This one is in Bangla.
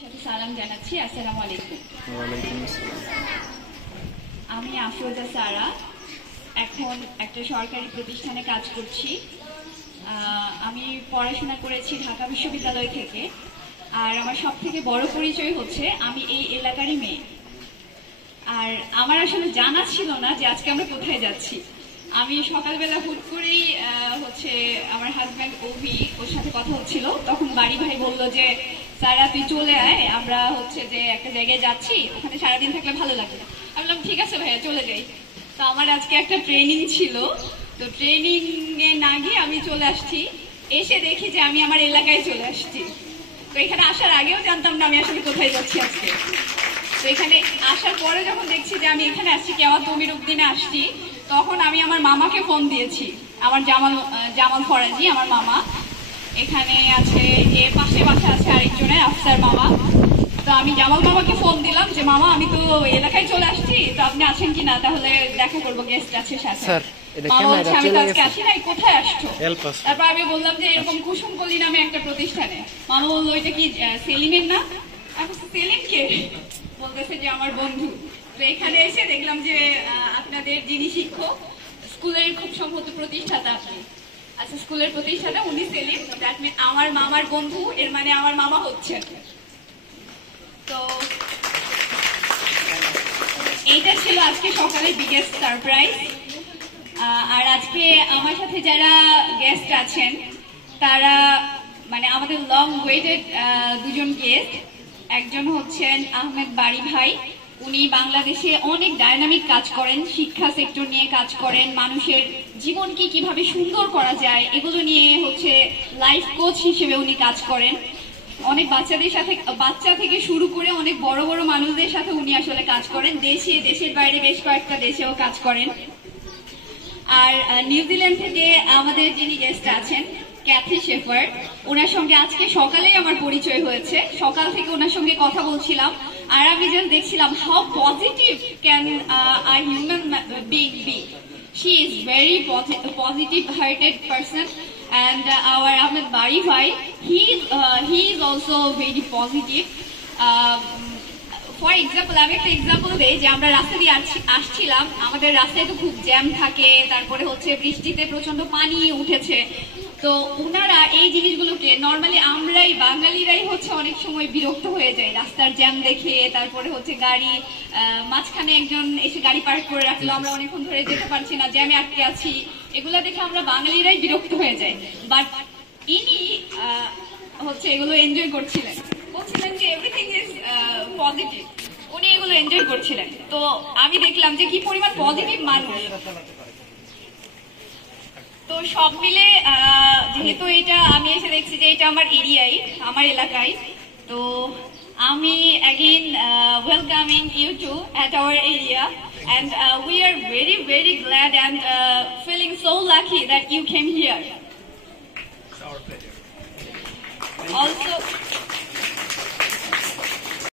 সালাম জানাচ্ছি। আসসালামু আলাইকুম। ওয়ালাইকুম আসসালাম। আমি আফরোজা সারা, এখন একটা সরকারি প্রতিষ্ঠানে কাজ করছি। আমি পড়াশোনা করেছি ঢাকা বিশ্ববিদ্যালয় থেকে। আর আমার সব থেকে বড় পরিচয় হচ্ছে আমি এই এলাকারই মেয়ে। আর আমার আসলে জানা ছিল না যে আজকে আমরা কোথায় যাচ্ছি। আমি সকালবেলা হুট করেই হচ্ছে আমার হাজব্যান্ড অভি, ওর সাথে কথা হচ্ছিল, তখন বাড়ি ভাই বললো যে সারা তুই চলে আয়, আমরা হচ্ছে যে একটা জায়গায় যাচ্ছি, ওখানে সারাদিন থাকলে ভালো লাগবে। আমি বললাম ঠিক আছে ভাইয়া চলে যাই। তো আমার আজকে একটা ট্রেনিং ছিল, তো ট্রেনিং এ না গিয়ে আমি চলে আসছি। এসে দেখি যে আমি আমার এলাকায় চলে আসছি। তো এখানে আসার আগেও জানতাম না আমি আসলে কোথায় যাচ্ছি আজকে। তো এখানে আসার পরে যখন দেখছি যে আমি এখানে আসছি কেওয়াত তমির উদ্দিনে আসছি, তখন আমি আমার মামাকে ফোন দিয়েছি। আমার জামাল ফরাজি আমার মামা এখানে আছে, যে পাশে বাসা আছে আরেকজনের আফসার মামা। তো আমি জামাল মামাকে ফোন দিলাম যে মামা আমি তো এলাকায় চলে আসছি, তো আপনি আছেন কিনা, তাহলে দেখা করবো, গেস্ট আছে সাথে। মামা বলছে আমি তো আজকে আসি নাই, কোথায় আসছো? তারপর আমি বললাম যে এরকম কুসুমকলি নামে একটা প্রতিষ্ঠানে। মামা বললো ওইটা কি সেলিমের না? আমি সেলিম কে? বলতেছে যে আমার বন্ধু। তো এখানে এসে দেখলাম যে আপনাদের যিনি শিক্ষক, স্কুলের খুব সম্ভবত প্রতিষ্ঠাতা আপনি। আচ্ছা, স্কুলের প্রতিষ্ঠাতা উনি সেলিম, দ্যাট মিন আমার মামার বন্ধু, এর মানে আমার মামা হচ্ছে। তো এইটা ছিল আজকে সকালের বিগেস্ট সারপ্রাইজ। আর আজকে আমার সাথে যারা গেস্ট আছেন তারা মানে আমাদের লং ওয়েটেড দুজন গেস্ট। একজন হচ্ছেন আহমেদ বাড়ি ভাই, উনি বাংলাদেশে অনেক ডায়নামিক কাজ করেন, শিক্ষা সেক্টর নিয়ে কাজ করেন, মানুষের জীবনকে কিভাবে সুন্দর করা যায় এগুলো নিয়ে হচ্ছে লাইফ কোচ হিসেবে উনি কাজ করেন। অনেক বাচ্চাদের সাথে, বাচ্চা থেকে শুরু করে অনেক বড় বড় মানুষদের সাথে উনি আসলে কাজ করেন, দেশের বাইরে বেশ কয়েকটা দেশেও কাজ করেন। আর নিউজিল্যান্ড থেকে আমাদের যিনি গেস্ট আছেন ক্যাথি শেফার, ওনার সঙ্গে আজকে সকালেই আমার পরিচয় হয়েছে। সকাল থেকে ওনার সঙ্গে কথা বলছিলাম আর আমি জাস্ট দেখছিলাম how positive can a human being be. She is very positive hearted person, and our Ahmed Bari bhai, he is also very positive. For example আমি একটা এক্সাম্পল দেই যে আমরা রাস্তা দিয়ে আসছিলাম, আমাদের রাস্তায় তো খুব জ্যাম থাকে, তারপরে হচ্ছে বৃষ্টিতে প্রচন্ড পানি উঠেছে। তো ওনারা এই জিনিসগুলোকে নর্মালি আমরাই বাঙালিরাই হচ্ছে অনেক সময় বিরক্ত হয়ে যায় রাস্তার জ্যাম দেখে, তারপরে হচ্ছে গাড়ি মাঝখানে একজন এসে গাড়ি পার্ক করে রাখলো, আমরা অনেকক্ষণ ধরে যেতে পারছি না, জ্যামে আটকে আছি, এগুলা দেখে আমরা বাঙালিরাই বিরক্ত হয়ে যাই। বাট ইনি হচ্ছে এগুলো এনজয় করছিলেন, বলছিলেন যে এভরিথিং ইজ পজিটিভ, উনি এগুলো এনজয় করছিলেন। তো আমি দেখলাম যে কি পরিমাণ পজিটিভ মানুষ। তো সব মিলে যেহেতু এটা আমি এসে দেখছি যে এটা আমার এরিয়ায়, আমার এলাকায়, তো আমি again welcoming you to at our area, and we are very very glad and feeling so lucky that you came here. It's our pleasure. Also